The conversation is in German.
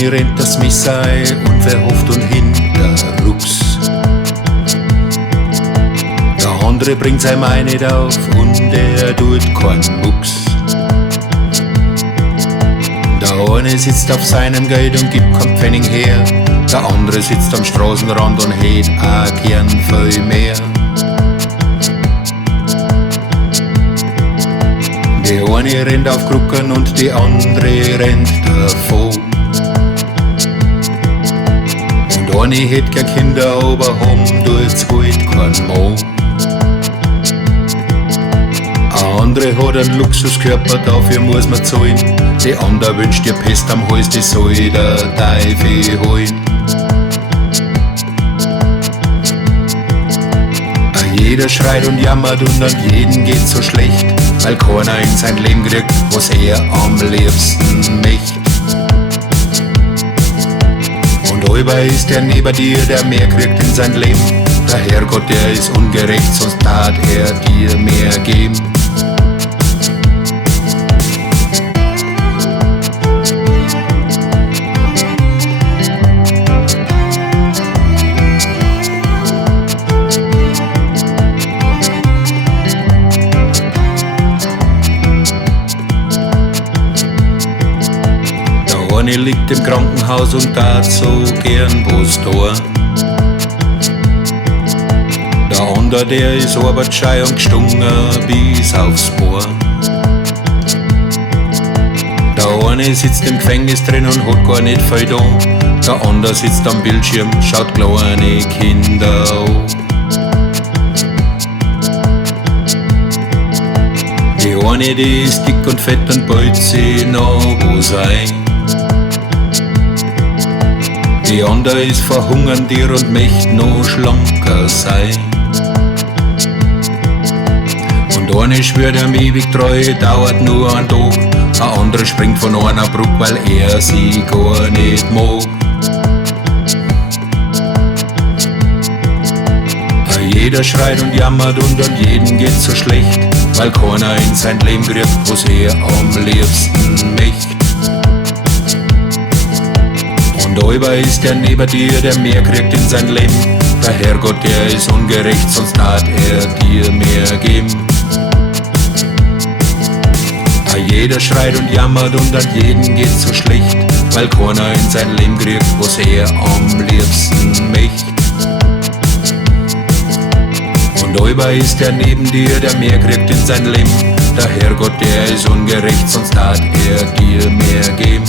eine rennt das Messer ein, unverhofft und hinterrucks. Der andere bringt sein Ei nicht auf und er tut keinen Mucks. Der eine sitzt auf seinem Geld und gibt kein Pfennig her. Der andere sitzt am Straßenrand und hätt auch gern viel mehr. Die eine rennt auf Krücken und die andere rennt davon. Und eine hätt gern Kinder, aber haben tut's halt kein Mann. Ein andere hat einen Luxuskörper, dafür muss man zahlen. Die andere wünscht ihr Pest am Hals, die soll der Teufel holen. Jeder schreit und jammert und an jeden geht's so schlecht, weil keiner in sein Leben kriegt, was er am liebsten möcht. Und halber ist der neben dir, der mehr kriegt in sein Leben. Der Herrgott, der ist ungerecht, sonst tat er dir mehr geben. Der eine liegt im Krankenhaus und tat so gern was da. Der andere, der ist arbeitsscheu und gestungen bis aufs Ohr. Der eine sitzt im Gefängnis drin und hat gar nicht viel da. Der andere sitzt am Bildschirm, schaut kleine Kinder an. Die eine, die ist dick und fett und bald sich noch was ein. Die andere ist verhungern dir und möcht noch schlanker sein. Und eine schwört ihm ewig treu, dauert nur ein Tag. Ein anderer springt von einer Brücke, weil er sie gar nicht mag. Jeder schreit und jammert und an jeden geht's so schlecht, weil keiner in sein Leben kriegt, was er am liebsten möcht. Und halber ist der neben dir, der mehr kriegt in sein Leben. Der Herrgott, der ist ungerecht, sonst tat er dir mehr geben. Jeder schreit und jammert und an jeden geht's so schlecht, weil keiner in sein Leben kriegt, was er am liebsten möcht. Und halber ist der neben dir, der mehr kriegt in sein Leben. Der Herrgott, der ist ungerecht, sonst tat er dir mehr geben.